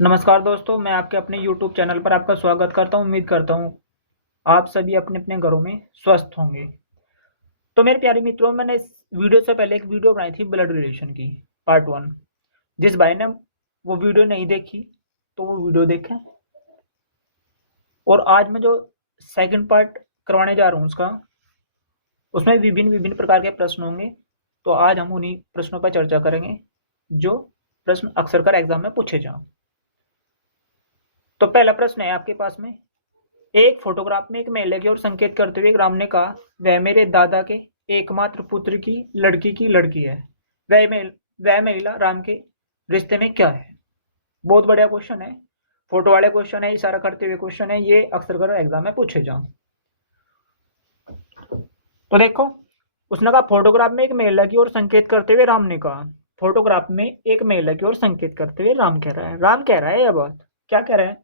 नमस्कार दोस्तों, मैं आपके अपने YouTube चैनल पर आपका स्वागत करता हूं। उम्मीद करता हूं आप सभी अपने अपने घरों में स्वस्थ होंगे। तो मेरे प्यारे मित्रों, मैंने इस वीडियो से पहले एक वीडियो बनाई थी ब्लड रिलेशन की, पार्ट 1। जिस भाई ने वो वीडियो नहीं देखी तो वो वीडियो देखें। और आज मैं जो सेकंड पार्ट करवाने जा रहा हूँ उसका, उसमें विभिन्न विभिन्न प्रकार के प्रश्न होंगे। तो आज हम उन्हीं प्रश्नों पर चर्चा करेंगे जो प्रश्न अक्सर कर एग्जाम में पूछे जाओ। तो पहला प्रश्न है आपके पास में, एक फोटोग्राफ में एक महिला की ओर संकेत करते हुए राम ने कहा, वह मेरे दादा के एकमात्र पुत्र की लड़की है। वह महिला राम के रिश्ते में क्या है? बहुत बढ़िया क्वेश्चन है। फोटो वाले क्वेश्चन है, इशारा करते हुए क्वेश्चन है, ये अक्सर कर एग्जाम में पूछे जाओ। तो देखो, उसने कहा फोटोग्राफ में एक महिला की ओर संकेत करते हुए राम ने कहा। फोटोग्राफ में एक महिला की ओर संकेत करते हुए राम कह रहा है। यह बात क्या कह रहा है?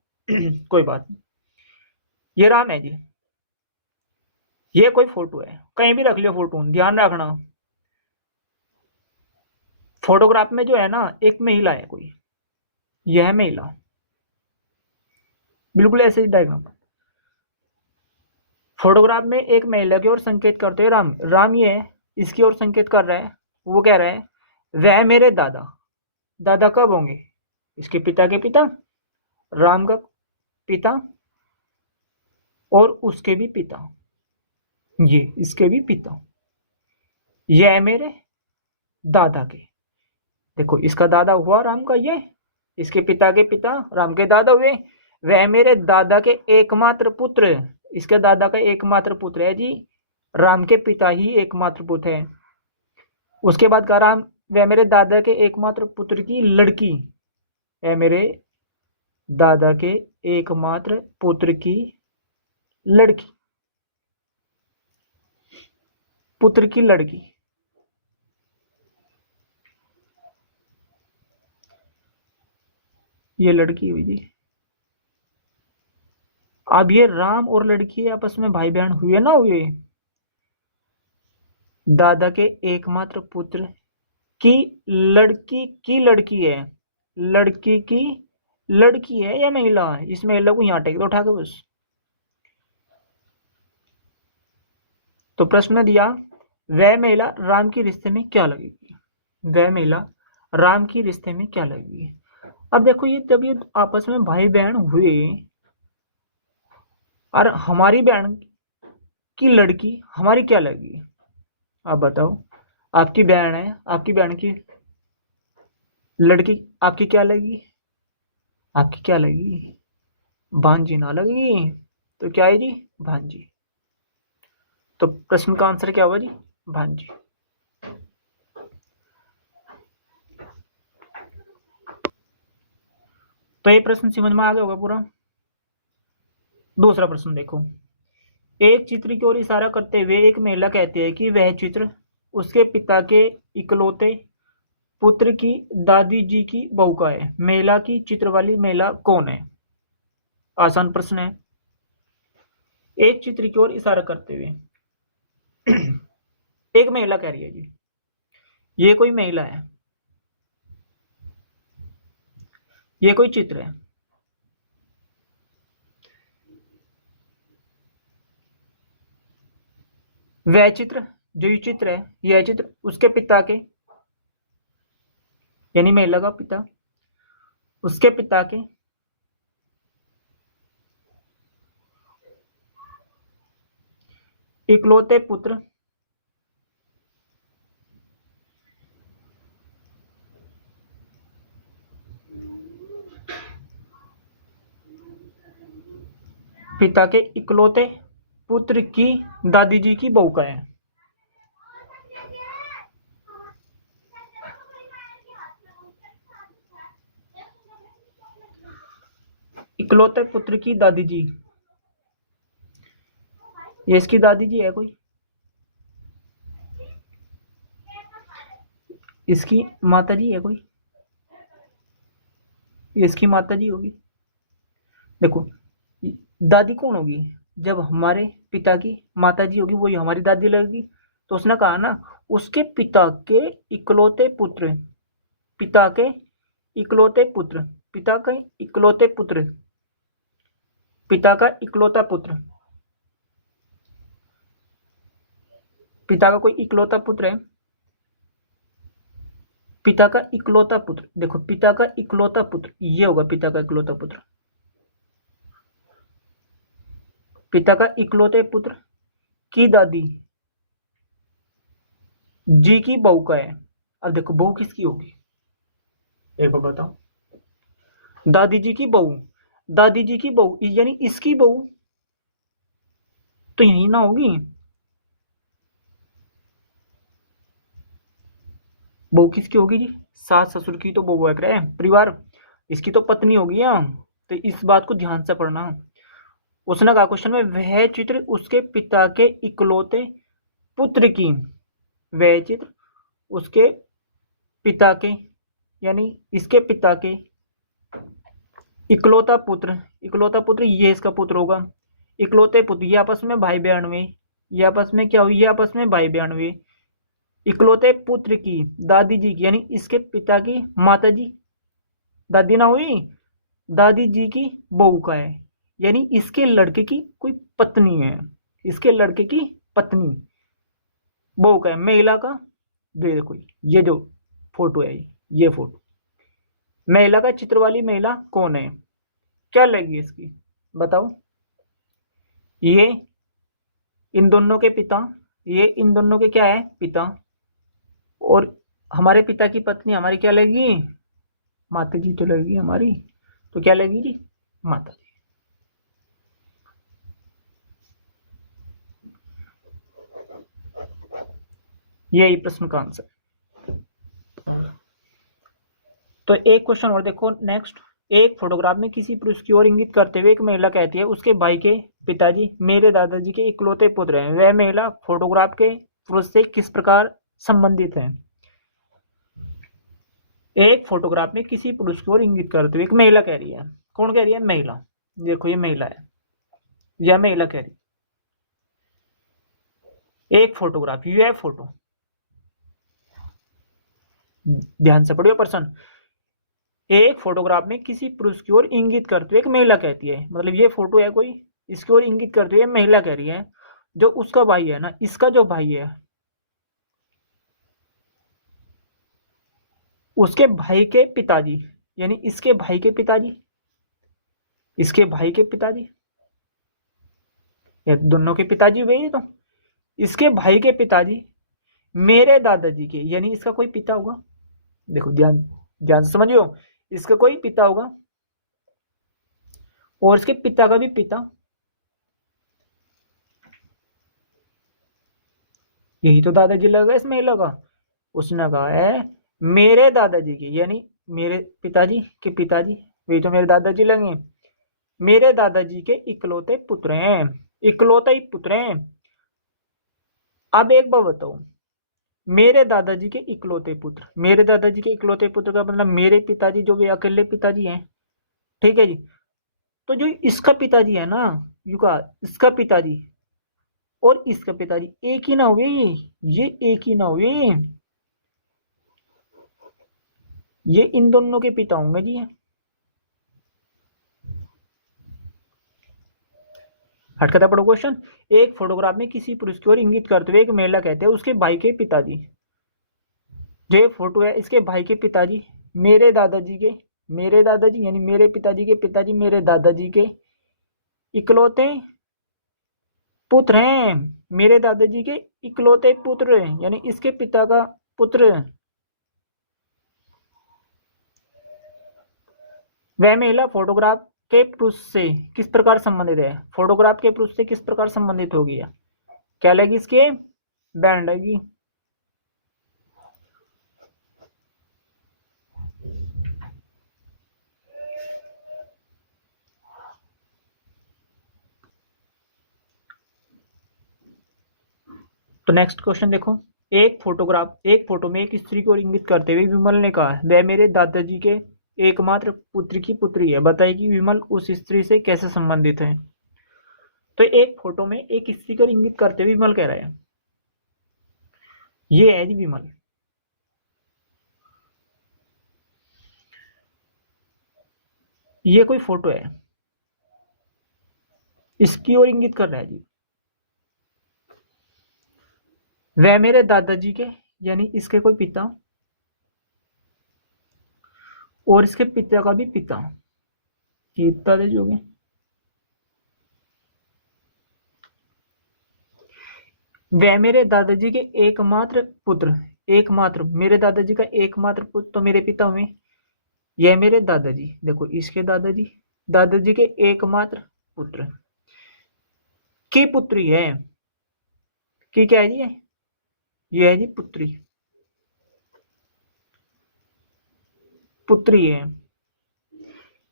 कोई बात नहीं, ये राम है जी। ये कोई फोटो है, कहीं भी रख लियो फोटो, ध्यान रखना। फोटोग्राफ में जो है ना, एक महिला है कोई, यह महिला, बिल्कुल ऐसे ही डायग्राम। फोटोग्राफ में एक महिला की ओर संकेत करते हुए राम ये है, इसकी ओर संकेत कर रहा है। वो कह रहा है वह मेरे दादा कब होंगे? इसके पिता के पिता, राम का पिता और उसके भी पिता, ये इसके भी पिता, यह मेरे दादा के। देखो, इसका दादा हुआ राम का, ये इसके पिता के पिता राम के दादा हुए। वह मेरे दादा के एकमात्र पुत्र, इसके दादा का एकमात्र पुत्र है जी। राम के पिता ही एकमात्र पुत्र है। उसके बाद कहा राम, वह मेरे दादा के एकमात्र पुत्र की लड़की है। मेरे दादा के एकमात्र पुत्र की लड़की, पुत्र की लड़की। ये लड़की हुई जी। अब ये राम और लड़की आपस में भाई बहन हुए ना हुए? दादा के एकमात्र पुत्र की लड़की है, लड़की की लड़की है या महिला है? इस महिला को यहाँ टेक दो उठा के बस। तो प्रश्न दिया, वह महिला राम की रिश्ते में क्या लगेगी? वह महिला राम की रिश्ते में क्या लगेगी? अब देखो, ये जब ये आपस में भाई बहन हुए और हमारी बहन की लड़की हमारी क्या लगेगी? आप बताओ। आपकी बहन है, आपकी बहन की लड़की आपकी क्या लगेगी? आपकी क्या लगेगी? भांजी ना लगेगी तो क्या है जी? भांजी। तो प्रश्न का आंसर क्या होगा जी? भांजी। तो ये प्रश्न समझ में आ गया होगा पूरा। दूसरा प्रश्न देखो, एक चित्र की ओर इशारा करते हुए एक महिला कहती है कि वह चित्र उसके पिता के इकलौते पुत्र की दादी जी की बहू का है। महिला की चित्र वाली महिला कौन है? आसान प्रश्न है। एक चित्र की ओर इशारा करते हुए एक महिला कह रही है जी, ये कोई महिला है, ये कोई चित्र है। वह चित्र, जो ये चित्र है, यह चित्र उसके पिता के, यानी महिला का पिता, उसके पिता के इकलौते पुत्र पिता के इकलौते पुत्र की दादी जी की बहू का है। इकलौते पुत्र की दादी जी, ये इसकी दादी जी है कोई? इसकी माता जी है कोई? ये इसकी माता जी होगी। देखो, दादी कौन होगी? जब हमारे पिता की माता जी होगी वही हमारी दादी लगेगी। तो उसने कहा ना, उसके पिता के इकलौते पुत्र, पिता के इकलौते पुत्र, पिता का इकलौते पुत्र, पिता का इकलौता पुत्र, पिता का कोई इकलौता पुत्र है, पिता का इकलौता पुत्र, देखो पिता का इकलौता पुत्र ये होगा पिता का इकलौता पुत्र, पिता का इकलौते पुत्र की दादी जी की बहू का है। अब देखो बहू किसकी होगी, एक बार बताओ, दादी जी की बहू, दादी जी की बहू यानी इसकी बहू तो यही ना होगी, बहू किसकी होगी जी, सास ससुर की तो बहू है परिवार, इसकी तो पत्नी होगी यहाँ, तो इस बात को ध्यान से पढ़ना। उसने कहा क्वेश्चन में वह चित्र उसके पिता के इकलौते पुत्र की, वह चित्र उसके पिता के यानी इसके पिता के इकलौता पुत्र, इकलौता पुत्र ये इसका पुत्र होगा, इकलौते पुत्र ये आपस में भाई बहन हुए, ये आपस में क्या हुई, ये आपस में भाई बहन हुए, इकलौते पुत्र की दादी जी की यानी इसके पिता की माता जी, दादी ना हुई, दादी जी की बहू का है, यानी इसके लड़के की कोई पत्नी है, इसके लड़के की पत्नी बहू का है, महिला का, देखो ये जो फोटो है ये फोटो, महिला का चित्र वाली महिला कौन है, क्या लगेगी इसकी बताओ, ये इन दोनों के पिता, ये इन दोनों के क्या है पिता, और हमारे पिता की पत्नी हमारी क्या लगेगी, माता जी तो लगेगी हमारी, तो क्या लगेगी जी, माता जी। यही प्रश्न का आंसर। तो एक क्वेश्चन और देखो नेक्स्ट, एक फोटोग्राफ में किसी पुरुष की ओर इंगित करते हुए एक महिला कहती है उसके भाई के पिताजी मेरे दादाजी के इकलौते पुत्र हैं, वह महिला फोटोग्राफ के पुरुष से किस प्रकार संबंधित है। एक फोटोग्राफ में किसी पुरुष की ओर इंगित करते हुए एक महिला कह रही है, कौन कह रही है, महिला, देखो ये महिला है, यह महिला कह रही है एक फोटोग्राफ, यह फोटो ध्यान से पढ़ियो प्रश्न, एक फोटोग्राफ में किसी पुरुष की ओर इंगित करते हुए एक महिला कहती है, मतलब ये फोटो है कोई, इसकी ओर इंगित करते हुए महिला कह रही है जो उसका भाई है ना, इसका जो भाई है उसके भाई के पिताजी, यानी इसके भाई के पिताजी, इसके भाई के पिताजी, ये दोनों के पिताजी हुए, तो इसके भाई के पिताजी मेरे दादाजी के, यानी इसका कोई पिता होगा, देखो ध्यान ध्यान से समझियो, इसका कोई पिता होगा और इसके पिता का भी पिता, यही तो दादाजी लगा इस महिला का, उसने कहा है मेरे दादाजी की, यानी मेरे पिताजी के पिताजी, वही तो मेरे दादाजी लगे, मेरे दादाजी के इकलौते पुत्र हैं, इकलौते ही पुत्र हैं। अब एक बात बताओ, मेरे दादाजी के इकलौते पुत्र, मेरे दादाजी के इकलौते पुत्र का मतलब मेरे पिताजी जो वे अकेले पिताजी हैं, ठीक है जी, तो जो इसका पिताजी है ना, युगा इसका पिताजी और इसका पिताजी एक ही ना हुए, ये एक ही ना हुए, ये इन दोनों के पिता होंगे जी। हटकता पढ़ो क्वेश्चन, एक फोटोग्राफ में किसी पुरुष की ओर इंगित करते हुए एक महिला कहते हैं उसके भाई के पिताजी, जो फोटो है इसके भाई के पिताजी मेरे दादाजी के, मेरे दादाजी यानी मेरे पिताजी के पिताजी मेरे दादाजी के इकलौते पुत्र हैं, मेरे दादाजी के इकलौते पुत्र यानी इसके पिता का पुत्र, वह महिला फोटोग्राफ के पुरुष से किस प्रकार संबंधित है, फोटोग्राफ के पुरुष से किस प्रकार संबंधित होगी, क्या लगेगी इसके, बहन लगेगी। तो नेक्स्ट क्वेश्चन देखो, एक फोटो में एक स्त्री को इंगित करते हुए विमल ने कहा वह मेरे दादाजी के एकमात्र पुत्र की पुत्री है, बताइए कि विमल उस स्त्री से कैसे संबंधित है। तो एक फोटो में एक स्त्री को इंगित करते हुए विमल कह रहा है, ये है जी विमल, ये कोई फोटो है, इसकी ओर इंगित कर रहा है जी। वह मेरे दादाजी के, यानी इसके कोई पिता और इसके पिता का भी पिता, ये दादाजी हो गए। वह मेरे दादाजी के एकमात्र पुत्र, एकमात्र मेरे दादाजी का एकमात्र पुत्र तो मेरे पिता हुए। यह मेरे दादाजी, देखो इसके दादाजी, दादाजी के एकमात्र पुत्र की पुत्री है। की क्या है जी? ये है जी पुत्री, पुत्री है,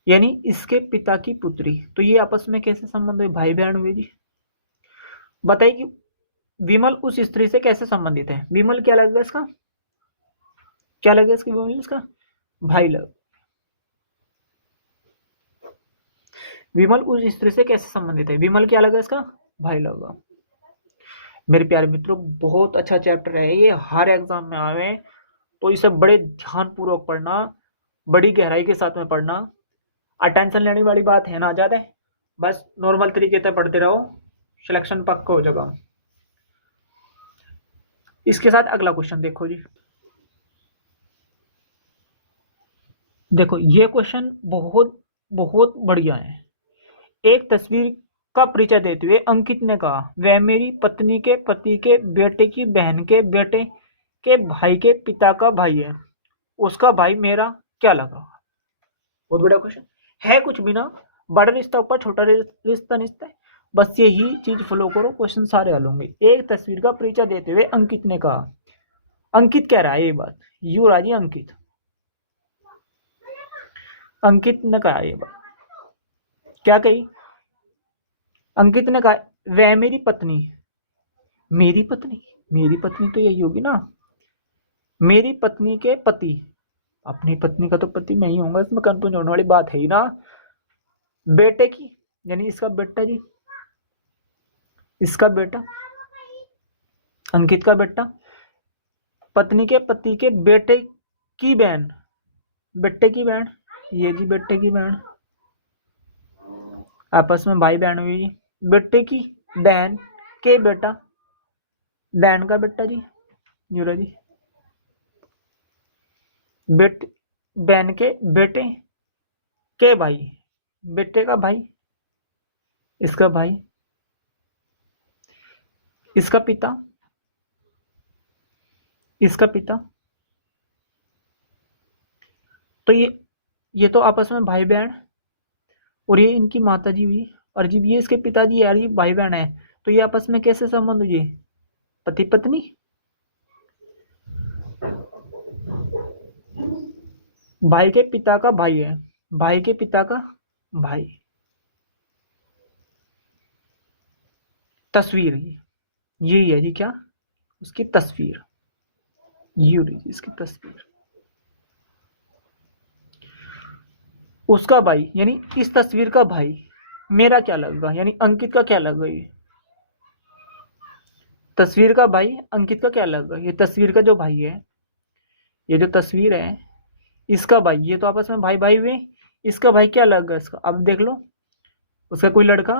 यानी इसके पिता की पुत्री। तो ये आपस में कैसे संबंध हुए? भाई बहन हुए जी। बताइए कि विमल उस स्त्री से कैसे संबंधित है? विमल क्या लगेगा इसका? क्या लगेगा इसका? विमल इसका भाई लग। विमल उस स्त्री से कैसे संबंधित है? विमल क्या लगा इसका? भाई लगा। मेरे प्यारे मित्रों, बहुत अच्छा चैप्टर है ये, हर एग्जाम में आवे तो इसे बड़े ध्यान पूर्वक पढ़ना, बड़ी गहराई के साथ में पढ़ना। अटेंशन लेने वाली बात है ना ज्यादा, बस नॉर्मल तरीके से पढ़ते रहो, सिलेक्शन पक्का हो जाएगा। इसके साथ अगला क्वेश्चन देखो जी। देखो ये क्वेश्चन बहुत बहुत बढ़िया है। एक तस्वीर का परिचय देते हुए अंकित ने कहा, वह मेरी पत्नी के पति के बेटे की बहन के बेटे के भाई के पिता का भाई है, उसका भाई मेरा क्या लगा? बहुत बड़ा क्वेश्चन है, कुछ भी ना, बड़ा रिश्ता ऊपर छोटा रिश्ता निश्चय है, बस यही चीज फॉलो करो, क्वेश्चन सारे हल होंगे। एक तस्वीर का परिचय देते हुए अंकित ने कहा, अंकित कह रहा है ये बात, यू राजी अंकित, अंकित ने कहा ये बात, क्या कही? अंकित ने कहा वह मेरी पत्नी, मेरी पत्नी, मेरी पत्नी तो यही होगी ना, मेरी पत्नी के पति, अपनी पत्नी का तो पति मैं ही होऊंगा, इसमें कंफ्यूज होने वाली बात है ही ना। बेटे की, यानी इसका बेटा जी, इसका बेटा, अंकित का बेटा, पत्नी के पति के बेटे की बहन, बेटे की बहन, ये जी बेटे की बहन, आपस में भाई बहन हुई जी। बेटे की बहन के बेटा, बहन का बेटा जी, यूरा जी, बेटे बहन के बेटे के भाई, बेटे का भाई, इसका भाई, इसका पिता, इसका पिता। तो ये तो आपस में भाई बहन, और ये इनकी माता जी हुई, और जब ये इसके पिताजी यार ये भाई बहन है, तो ये आपस में कैसे संबंध हुए? पति पत्नी, भाई के पिता का भाई है, भाई के पिता का भाई। तस्वीर यही है जी, क्या उसकी तस्वीर, यू रही इसकी तस्वीर। उसका भाई, यानी इस तस्वीर का भाई मेरा क्या लगेगा, यानी अंकित का क्या लगेगा? ये तस्वीर का भाई अंकित का क्या लगेगा? ये तस्वीर का जो भाई है, ये जो तस्वीर है, इसका भाई, ये तो आपस में भाई भाई हुए, इसका भाई क्या लगेगा इसका? अब देख लो, उसका कोई लड़का,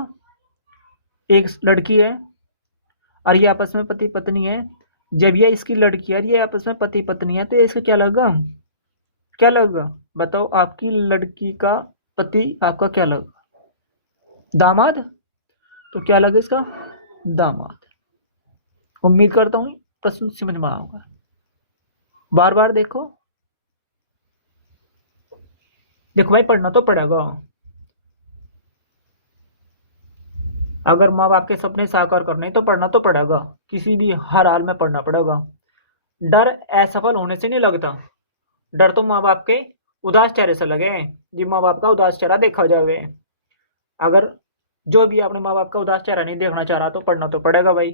एक लड़की है, और ये आपस में पति पत्नी है। जब ये इसकी लड़की है, ये आपस में पति पत्नी है, तो ये इसका क्या लगेगा? क्या लगेगा बताओ? आपकी लड़की का पति आपका क्या लगेगा? दामाद। तो क्या लगे इसका? दामाद। उम्मीद करता हूँ प्रश्न समझ में आऊंगा, बार बार देखो। देखो भाई, पढ़ना तो पड़ेगा, अगर माँ बाप के सपने साकार करने तो पढ़ना तो पड़ेगा, किसी भी हर हाल में पढ़ना पड़ेगा। डर असफल होने से नहीं लगता, डर तो माँ बाप के उदास चेहरे से लगे, जी माँ बाप का उदास चेहरा देखा जावे। अगर जो भी अपने माँ बाप का उदास चेहरा नहीं देखना चाह रहा तो पढ़ना तो पड़ेगा भाई,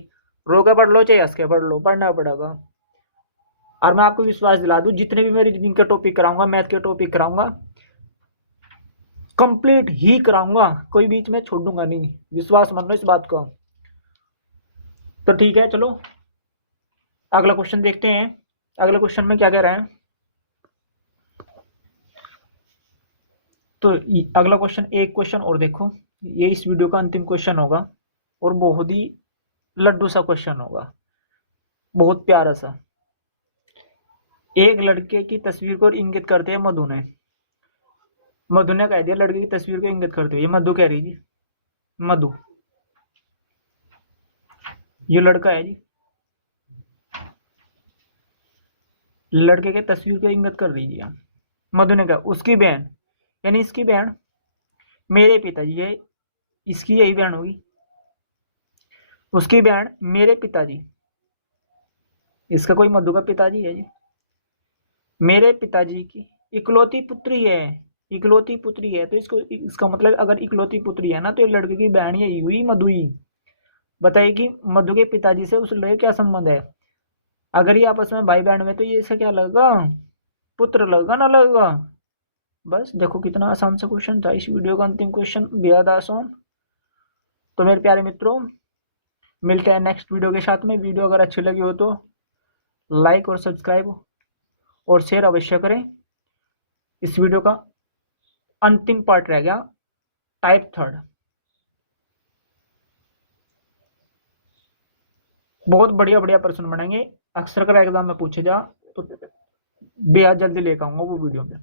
रो के पढ़ लो चाहे हंस के पढ़ लो, पढ़ना पड़ेगा। और मैं आपको विश्वास दिला दूं, जितने भी मैं रीजनिंग के टॉपिक कराऊंगा, मैथ के टॉपिक कराऊंगा, कंप्लीट ही कराऊंगा, कोई बीच में छोड़ दूंगा नहीं, विश्वास मान लो इस बात का। तो ठीक है, चलो अगला क्वेश्चन देखते हैं। अगले क्वेश्चन में क्या कह रहा है? तो अगला क्वेश्चन, एक क्वेश्चन और देखो, ये इस वीडियो का अंतिम क्वेश्चन होगा और बहुत ही लड्डू सा क्वेश्चन होगा, बहुत प्यारा सा। एक लड़के की तस्वीर को इंगित करते हैं मधु ने। मधु ने कह दिया लड़के की तस्वीर को इंगित करते हुए, ये मधु कह रही जी, मधु, ये लड़का है जी, लड़के के तस्वीर को इंगित कर दीजिए। मधु ने कहा उसकी बहन, यानी इसकी बहन, मेरे पिताजी, ये इसकी यही बहन होगी, उसकी बहन मेरे पिताजी, इसका कोई मधु का पिताजी है जी, मेरे पिताजी की इकलौती पुत्री है, इकलौती पुत्री है, तो इसको, इसका मतलब अगर इकलौती पुत्री है ना, तो ये लड़के की बहन यही हुई मधु ही। बताइए कि मधु के पिताजी से उस लड़के क्या संबंध है। अगर ये आपस में भाई बहन में, तो ये इसका क्या लगेगा, पुत्र लगेगा ना लगेगा। बस देखो कितना आसान सा क्वेश्चन था, इस वीडियो का अंतिम क्वेश्चन बेहद आसान। तो मेरे प्यारे मित्रों, मिलते हैं नेक्स्ट वीडियो के साथ में। वीडियो अगर अच्छी लगी हो तो लाइक और सब्सक्राइब और शेयर अवश्य करें। इस वीडियो का अंतिम पार्ट रह गया, टाइप 3, बहुत बढ़िया बढ़िया प्रश्न बनाएंगे, अक्सर का एग्जाम में पूछे जा, तो बेहद जल्दी लेकर आऊंगा वो वीडियो पे।